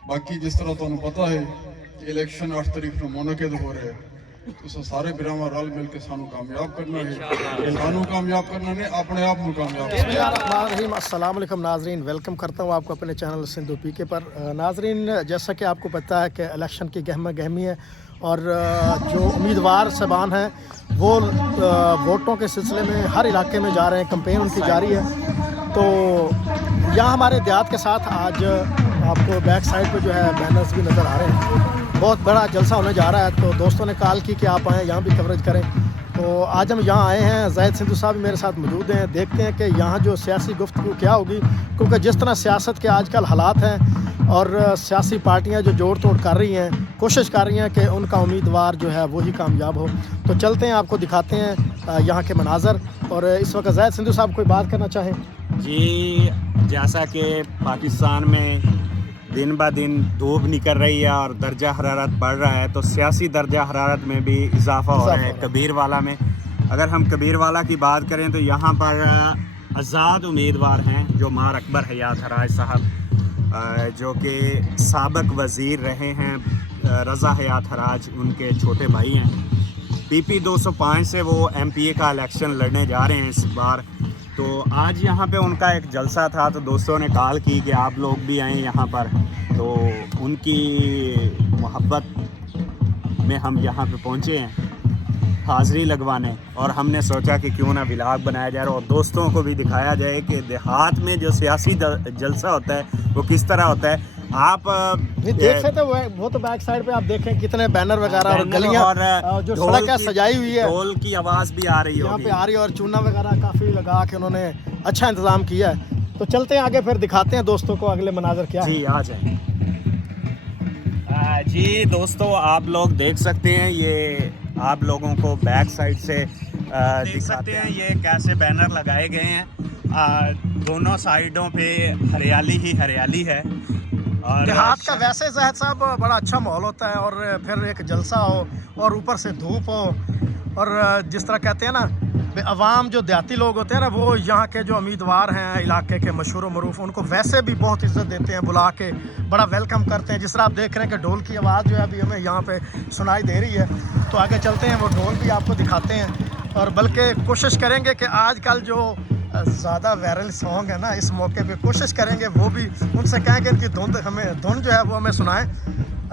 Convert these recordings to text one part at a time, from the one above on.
बाकी जिस तरह तुहानू पता है कि इलेक्शन 8 तारीख को मुनक़िद हो रहे हैं, तो सारे बिरावां रल मिल के सानू कामयाब करना है। सानू कामयाब करना ने अपने आप को कामयाब करना। अस्सलाम वालेकुम नाजरीन, वेलकम करता हूँ आपको अपने चैनल सिंधु पीके पर। नाजरीन, जैसा कि आपको पता है कि इलेक्शन की गहमा गहमी है और जो उम्मीदवार साहबान हैं वो वोटों के सिलसिले में हर इलाके में जा रहे हैं, कैंपेन उनकी जारी है। तो यहाँ हमारे देहात के साथ आज आपको बैक साइड पे जो है बैनर्स भी नज़र आ रहे हैं। बहुत बड़ा जलसा होने जा रहा है, तो दोस्तों ने कॉल की कि आप आएँ यहाँ भी कवरेज करें। तो आज हम यहाँ आए हैं, ज़ाहिद सिंधु साहब भी मेरे साथ मौजूद हैं। देखते हैं कि यहाँ जो सियासी गुफ्तगू क्या होगी, क्योंकि जिस तरह सियासत के आजकल हालात हैं और सियासी पार्टियाँ जो जोड़ तोड़ कर रही हैं, कोशिश कर रही हैं कि उनका उम्मीदवार जो है वही कामयाब हो। तो चलते हैं, आपको दिखाते हैं यहाँ के मनाजर। और इस वक्त ज़ाहिद सिंधु साहब कोई बात करना चाहें? जी, जैसा कि पाकिस्तान में दिन ब दिन धूप निकल रही है और दर्जा हरारत बढ़ रहा है, तो सियासी दर्जा हरारत में भी इजाफा हो रहा है। कबीरवाला में अगर हम कबीरवाला की बात करें तो यहाँ पर आज़ाद उम्मीदवार हैं जो मार अकबर हयात हराज साहब, जो कि साबिक वज़ीर रहे हैं, रज़ा हयात हराज उनके छोटे भाई हैं। PP 205 से वो MPA का इलेक्शन लड़ने जा रहे हैं इस बार। तो आज यहाँ पे उनका एक जलसा था, तो दोस्तों ने कॉल की कि आप लोग भी आएँ यहाँ पर। तो उनकी मोहब्बत में हम यहाँ पे पहुँचे हैं हाज़री लगवाने, और हमने सोचा कि क्यों ना व्लॉग बनाया जाए और दोस्तों को भी दिखाया जाए कि देहात में जो सियासी जलसा होता है वो किस तरह होता है। आप देख सकते हो, वो तो बैक साइड पे आप देखें कितने बैनर वगैरह और गलियां और जो सड़क है सजाई हुई है, ढोल की आवाज़ भी आ रही है यहाँ पे आ रही है, और चूना वगैरह काफ़ी लगा के उन्होंने अच्छा इंतज़ाम किया है। तो चलते हैं आगे, फिर दिखाते हैं दोस्तों को अगले मनाजर क्या है। जी आ जाए। जी दोस्तों, आप लोग देख सकते हैं, ये आप लोगों को बैक साइड से देख सकते हैं ये कैसे बैनर लगाए गए हैं। दोनों साइडों पे हरियाली ही हरियाली है। और देहात का वैसे ज़ाहिद साहब बड़ा अच्छा माहौल होता है, और फिर एक जलसा हो और ऊपर से धूप हो, और जिस तरह कहते हैं ना, अवाम जो देहाती लोग होते हैं ना, वो यहाँ के जो उम्मीदवार हैं इलाके के मशहूर मरूफ, उनको वैसे भी बहुत इज़्ज़त देते हैं, बुला के बड़ा वेलकम करते हैं। जिस तरह आप देख रहे हैं कि ढोल की आवाज़ जो है अभी हमें यहाँ पे सुनाई दे रही है। तो आगे चलते हैं, वो ढोल भी आपको दिखाते हैं, और बल्कि कोशिश करेंगे कि आजकल जो ज़्यादा वायरल सॉन्ग है ना, इस मौके पे कोशिश करेंगे वो भी उनसे कहें कि इनकी धुन जो है वो हमें सुनाएं।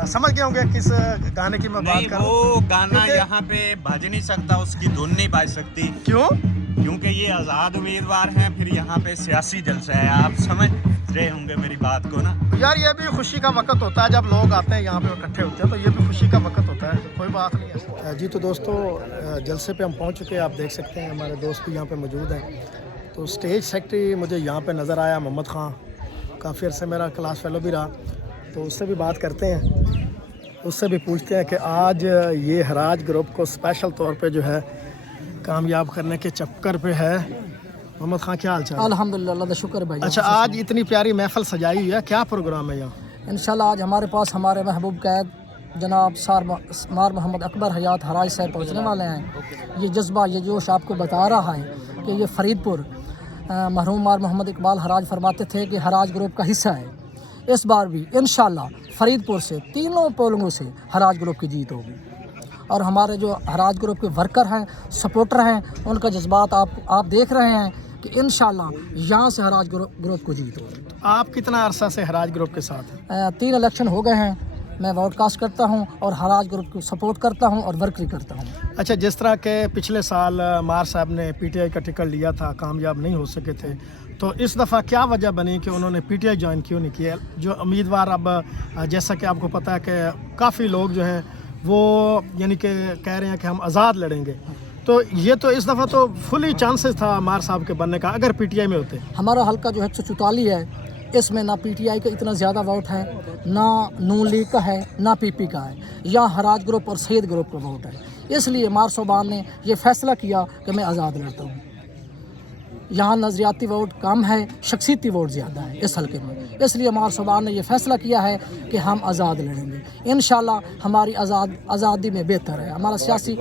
समझ गए होंगे किस गाने की मैं बात कर रहा हूँ। वो गाना यहाँ पे बज नहीं सकता, उसकी धुन नहीं बज सकती। क्यों? क्योंकि ये आज़ाद उम्मीदवार हैं, फिर यहाँ पे सियासी जलसा है। आप समझ रहे होंगे मेरी बात को ना यार। ये भी खुशी का वक्त होता है जब लोग आते हैं यहाँ पे इकट्ठे होते हैं, तो ये भी खुशी का वक्त होता है, कोई बात नहीं है जी। तो दोस्तों, जलसे पे हम पहुँच चुके हैं, आप देख सकते हैं हमारे दोस्त भी यहाँ पे मौजूद हैं। तो स्टेज सेक्रेटरी मुझे यहाँ पे नज़र आया, मोहम्मद ख़ान, काफ़ी अर्से मेरा क्लास फेलो भी रहा, तो उससे भी बात करते हैं, उससे भी पूछते हैं कि आज ये हराज ग्रुप को स्पेशल तौर पे जो है कामयाब करने के चक्कर पे है। मोहम्मद ख़ान, क्या हाल चाल? अल्हम्दुलिल्लाह, अल्लाह का शुक्र भाई। अच्छा, आज इतनी प्यारी महफिल सजाई हुई है, क्या प्रोग्राम है यहाँ? इंशाल्लाह आज हमारे पास हमारे महबूब कैद जनाब मार मोहम्मद अकबर हयात हराज साहब पहुँचने वाले हैं। ये जज्बा, ये जोश आपको बता रहा है कि ये फरीदपुर मरहूम मार मोहम्मद इकबाल हराज फरमाते थे कि हराज ग्रुप का हिस्सा है। इस बार भी इंशाल्लाह फरीदपुर से तीनों पोलिंगों से हराज ग्रुप की जीत होगी, और हमारे जो हराज ग्रुप के वर्कर हैं, सपोर्टर हैं, उनका जज्बात आप देख रहे हैं कि इंशाल्लाह यहाँ से हराज ग्रुप को जीत होगी। आप कितना अरसा से हराज ग्रुप के साथ हैं? 3 इलेक्शन हो गए हैं। मैं ब्रॉडकास्ट करता हूं और हराज ग्रुप को सपोर्ट करता हूं और वर्करी करता हूं। अच्छा, जिस तरह के पिछले साल मार साहब ने PTI का टिकट लिया था, कामयाब नहीं हो सके थे, तो इस दफ़ा क्या वजह बनी कि उन्होंने PTI ज्वाइन क्यों नहीं किया? जो उम्मीदवार अब जैसा कि आपको पता है कि काफ़ी लोग जो हैं वो यानी कि कह रहे हैं कि हम आज़ाद लड़ेंगे, तो ये तो इस दफ़ा तो फुली चांसेस था मार साहब के बनने का अगर PTI में होते। हमारा हल्का जो 144 है, इसमें ना PTI का इतना ज़्यादा वोट है, ना नून लीग का है, ना PP का है, या हराज ग्रुप और सैयद ग्रुप का वोट है। इसलिए मार साहबान ने ये फैसला किया कि मैं आज़ाद लड़ता हूँ। यहाँ नज़रियाती वोट कम है, शख्सियती वोट ज़्यादा है इस हल्के में। इसलिए मार सबान ने यह फ़ैसला किया है कि हम आज़ाद लड़ेंगे। इंशाल्लाह हमारी आज़ादी में बेहतर है। हमारा सियासी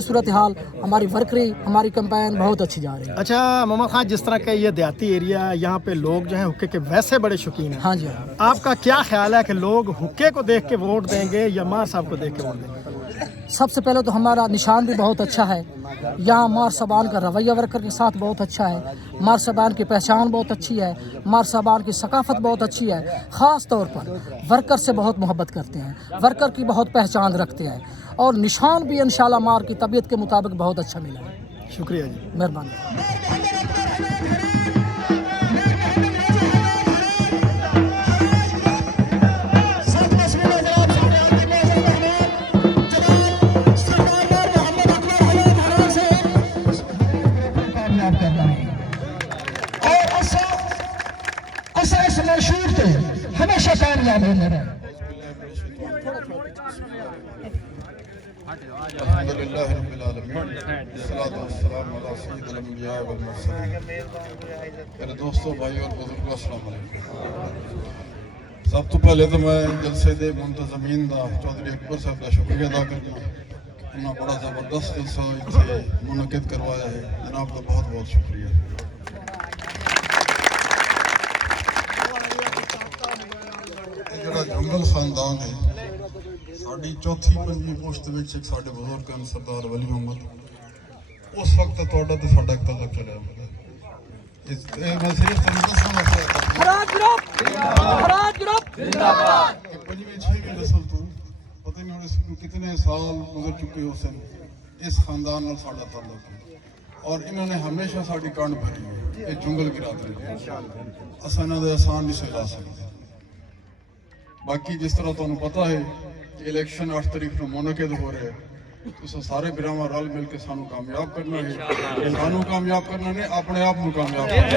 सूरत हाल, हमारी वर्करी, हमारी कैंपेन बहुत अच्छी जा रही है। अच्छा मोहम्मद खान, जिस तरह का ये देहाती एरिया है, यहाँ पे लोग जो हैं हुक्के के वैसे बड़े शौकीन हैं। हाँ जी, हाँ। आपका क्या ख्याल है कि लोग हुक्के को देख के वोट देंगे या मार साहब को देख के वोट देंगे? सबसे पहले तो हमारा निशान भी बहुत अच्छा है। यहाँ मार सबान का रवैया वर्कर के साथ बहुत अच्छा है। मार सबान की पहचान बहुत अच्छी है। मार सबान की सकाफत बहुत अच्छी है। ख़ास तौर पर वर्कर से बहुत मोहब्बत करते हैं, वर्कर की बहुत पहचान रखते हैं, और निशान भी इंशाल्लाह मार की तबीयत के मुताबिक बहुत अच्छा मिला है। शुक्रिया जी, मेहरबानी। हमेशा कामयाब होने रहे। अल्हम्दुलिल्लाह रब्बिल आलमीन, अस्सलातु वस्सलामु अला सय्यिदिल अंबिया वल मुरसलीन। मेरे दोस्तों, भाइयों और बुजुर्गों, अस्सलाम वालेकुम। सब तो पहले तो मैं जलसे दे मुंतज़मीन दा चौधरी अकबर साहब का शुक्रिया अदा करना। उन्होंने बड़ा ज़बरदस्त जलसा इत्थे मुनक़िद करवाया है। जनाब का बहुत बहुत शुक्रिया। जंगल खानदान है, साड़ी चौथी पंजी पोस्ट विच एक साडे बुजुर्ग हैं सरदार वली मोहम्मद। उस वक्त तुहाडा ते साडा एक तल्लक चलिया होंदा। मैं सिर्फ तुहानू दसना पंजवीं छेवीं नस्ल तो पता नहीं हुण कितने साल गुजर चुके हो सन, इस खानदान नाल साडा तल्लक है और इन्होंने हमेशा साडी कांड भरी है। ये जुंगल गिरादरी असां इन्हां दे आसान नहीं सिला सकते। बाकी जिस तरह तुहानू पता है कि इलेक्शन 8 तारीख को मुनक़िद हो रहे हैं, तो सारे बिरावां रल मिल के सानू कामयाब करना है। सानू कामयाब करना ने अपने आप नू कामयाब करना,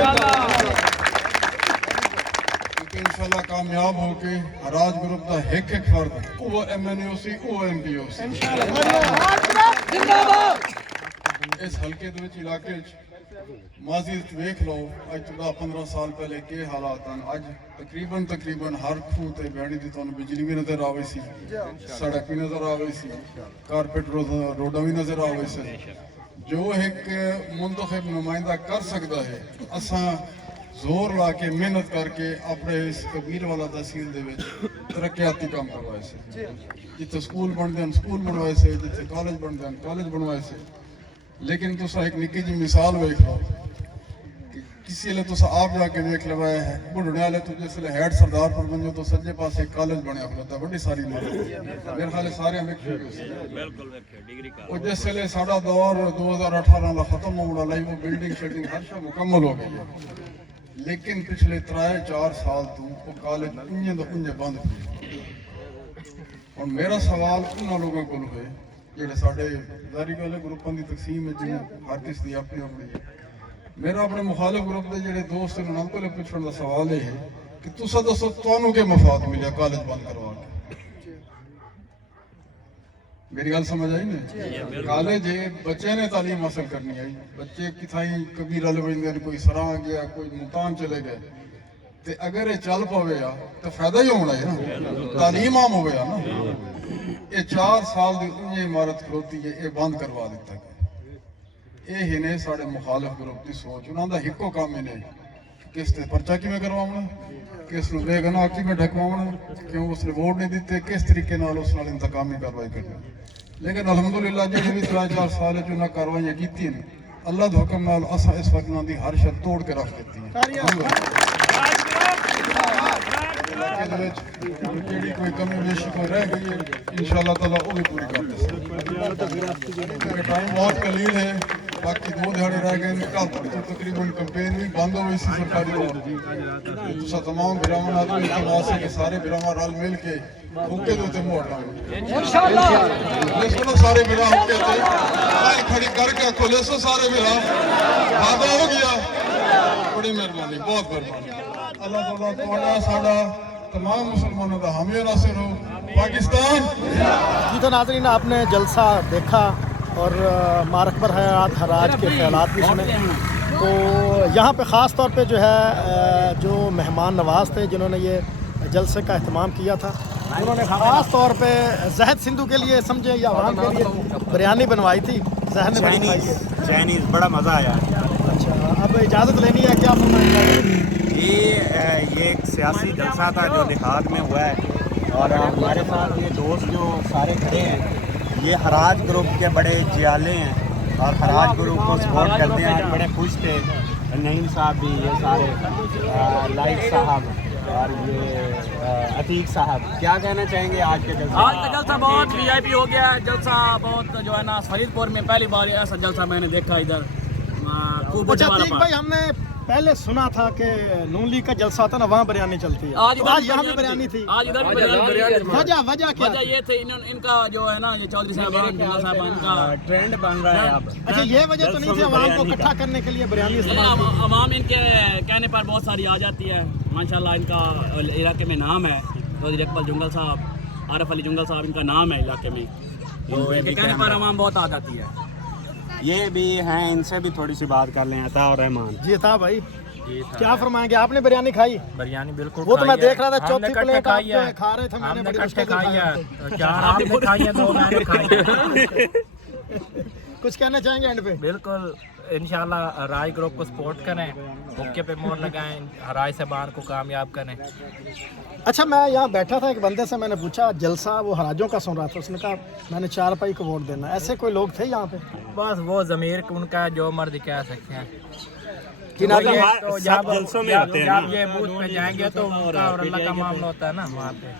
क्योंकि इंशाल्लाह कामयाब होके राज ग्रुप का एक फर्द वो MNO सी, वो MP हो सी। इस हल्के दे विच इलाके माजी वेख लो, अज 15 साल पहले के हालात हैं। अज तकरीबन हर खूह ते बैणी दी तुहानू बिजली भी नजर आवे सी, सड़क भी नजर आवे सी, कारपेट रोडां भी नजर आवे सी। जो एक मुंतखब नुमाइंदा कर सकता है, असां जोर ला के मेहनत करके अपने इस कबीर वाला तहसील दे विच तरक्याती काम करवाए से। जिथे स्कूल बनते हैं स्कूल बनवाए से, जिथे कॉलेज बनते हैं कॉलेज बनवाए से। लेकिन तुसा एक निक्की जी मिसाल वेख लो, किसी ले तुसा आप जाके वेख लवाया है बुढ़ने वाले तो जिसले हेड सरदारपुर बन तो सज्जे पास एक कॉलेज बनया होता बड़ी सारी लोग मेरे ख्याल सारे वेखे और जिसले साडा दौर 2018 ला खत्म होने वाला वो बिल्डिंग शेल्डिंग हर शय मुकम्मल हो गई है। लेकिन पिछले 3-4 साल तो वो कॉलेज उंजे तो उंजे बंद हुए। और मेरा सवाल उन्होंने लोगों को है ਜਿਹੜੇ ਸਾਡੇ ਜ਼ਾਰੀ ਵਾਲੇ ਗਰੁੱਪਾਂ ਦੀ ਤਕਸੀਮ ਹੈ, ਜਿਵੇਂ ਹਰ ਕਿਸ ਦੀ ਆਪਣੀ ਆਪਣੀ ਹੈ। ਮੇਰਾ ਆਪਣੇ ਮੁਖਾਲਿਫ ਗਰੁੱਪ ਦੇ ਜਿਹੜੇ ਦੋਸਤ ਨੇ ਉਹਨਾਂ ਕੋਲ ਪੁੱਛਣ ਦਾ ਸਵਾਲ ਇਹ ਹੈ ਕਿ ਤੁਸੀਂ ਦੱਸੋ ਤੁਹਾਨੂੰ ਕੀ ਮਫਾਦ ਮਿਲਿਆ ਕਾਲਜ ਬੰਦ ਕਰਵਾ ਕੇ? मेरी गल समझ आई ना? कॉलेज है, बच्चे ने तालीम हासिल करनी है। बच्चे किथाई कबीर वाले बंदे कोई सराह गया, कोई मुल्तान चले गए, तो अगर ये चल पावे तो फायदा ही होना है ना, तालीम आम हो ना। ये 4 साल की उंजी इमारत खलोती है, ये बंद करवा दिता गया। ये ने साढ़े मुखालिफ ग्रुप की सोच, उन्होंने हिको काम ही नहीं किस ते परचा किवें करवाना, किस नूं बेगुनाह किवें ढकवाना, क्यों उसने वोट नहीं दिते, किस तरीके नाल उस नाल इंतकामी कार्रवाई करनी। लेकिन अलहमदुलिल्लाह जिहड़ी भी 3-4 साल च उन्हां कार्रवाइयां कीतियां ने, अल्लाह दे हुक्म नाल असां इस वक्त उन्हां दी हर शर्त तोड़ के रख दित्ती है। जिहड़ी कोई कमी बेशी कोई रह गई है, इंशाअल्लाह ताला वो भी पूरी कर देंगे। टाइम बहुत कलील है, बाकी 2 दिहाड़े रह गए। कल तक तो तकरीबन कैंपेन भी बंद हो गई सी सरकारी तौर पर। तमाम बिरावां आदमी इख्तिलास है कि सारे बिरावां रल मिल के हुक्के दे उत्ते मोहर लाओ इंशाअल्लाह। लिसो सारे बिरा हुक्के ते हाल खड़ी करके आखो लिसो सारे बिरा वादा हो गया। बड़ी मेहरबानी, बहुत मेहरबानी। अल्लाह ताला तुहाडा साडा तमाम मुसलमानों का हामी और नासिर हो। पाकिस्तान। जी तो नाज़रीन, आपने जलसा देखा اور مار اکبر حیات حراج کے خیالات بھی سنے. تو یہاں پہ خاص طور پہ جو ہے جو مہمان نواز تھے جنہوں نے یہ جلسے کا اہتمام کیا تھا, انہوں نے خاص طور پہ زہد سندھو کے لیے سمجھے یا عوام کے لیے بریانی بنوائی تھی. زہد نے بڑی کھائی ہے. چائنیز بڑا مزہ آیا. اچھا, اب اجازت لینی ہے کیا فرمائیں گے؟ یہ ایک سیاسی جلسہ تھا جو دیہات میں ہوا ہے, اور ہمارے ساتھ یہ دوست جو سارے کھڑے ہیں یہ حراج گروپ کے بڑے جیالے ہیں اور حراج گروپ کو سپورٹ کرتے ہیں. آج بڑے خوش تھے, نعیم صاحب بھی, یہ سارے لائق صاحب اور یہ عتیق صاحب. کیا کہنا چاہیں گے آج کے جلسے؟ آج کا جلسہ بہت VIP ہو گیا ہے. جلسہ بہت جو ہے نا فرید پور میں پہلی بار ایسا جلسہ میں نے دیکھا ادھر. اچھا عتیق بھائی, ہم نے پہلے سنا تھا کہ نون لیگ کا جلسہ ہوتا ہے نا وہاں بریانی چلتی ہے, آج یہاں بھی بریانی تھی. آج ادھر بھی بریانی. وجہ کیا؟ وجہ یہ تھی ان کا جو ہے نا یہ چودھری صاحب ان کا ٹرینڈ بن رہا ہے اب. اچھا, یہ وجہ تو نہیں تھی عوام کو اکٹھا کرنے کے لیے بریانی استعمال کی؟ عوام ان کے کہنے پر بہت ساری آ جاتی ہے. ماشاءاللہ ان کا علاقے میں نام ہے. چودھری اقبال جنگل صاحب, عارف علی جنگل صاحب, ان کا نام ہے علاقے میں. تو ان کے کہنے پر عوام بہت آ جاتی ہے. یہ بھی ہیں, ان سے بھی تھوڑی سی بات کر لیں. عطا اور رحمان جی تھا بھائی, کیا فرمائیں گے؟ آپ نے بریانی کھائی؟ بریانی بالکل وہ تو میں دیکھ رہا تھا, چوتھی کھائی پلیٹ ہے. آپ جو ہے کھا رہے تھے, میں نے بڑی مشکل سے کھائی کھایا. ہے. 4 آپ نے کھائی ہے, 2 میں نے کھائی ہے. کچھ کہنا چاہیں گے اینڈ پہ؟ بالکل, انشاءاللہ راج گروپ کو سپورٹ کریں, اوکے پہ مور لگائیں, حراج صاحبان کو کامیاب کریں. اچھا, میں یہاں بیٹھا تھا, ایک بندے سے میں نے پوچھا جلسہ وہ حراجوں کا سن رہا تھا, اس نے کہا میں نے 4 پائی کو ووٹ دینا. ایسے کوئی لوگ تھے یہاں پہ؟ بس وہ ضمیر ان کا جو مرضی کہہ سکتے ہیں. کہ نہ تو سب جلسوں میں ہوتے ہیں نا. جب یہ بوتھ پہ جائیں گے تو ان کا اور اللہ کا معاملہ ہوتا ہے نا وہاں پہ.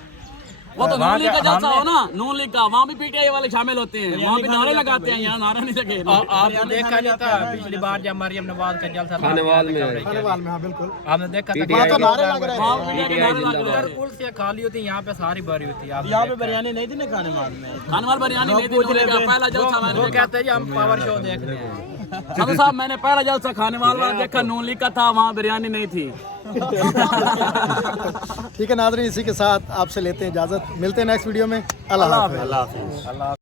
وہ تو نون لیگ کا جلسہ ہو نا, نون لیگ کا, وہاں بھی PTI والے شامل ہوتے ہیں, وہاں بھی نعرے لگاتے ہیں, یہاں نعرہ نہیں لگے. آپ نے دیکھا نہیں تھا پچھلی بار جب مریم نواز کا جلسہ تھا خانوال میں؟ ہاں بالکل, آپ نے دیکھا تھا وہاں تو نعرے لگ رہے وہاں تھے. بھی نعرے لگ رہے ہیں. کل سے خالی ہوتی, یہاں پہ ساری بھری ہوتی. یہاں پہ بریانی نہیں تھی نا کھانے میں, بریانی نہیں تھی. پہلا جلسہ میں نے وہ کہتے ہیں ہم پاور شو دیکھنے ہیں. سادو صاحب, میں نے پہلا جلسہ کھانے والا دیکھا, نون لیگ کا تھا, وہاں بریانی نہیں تھی. ٹھیک ہے ناظرین, اسی کے ساتھ آپ سے لیتے ہیں اجازت, ملتے ہیں نیکسٹ ویڈیو میں. اللہ حافظ.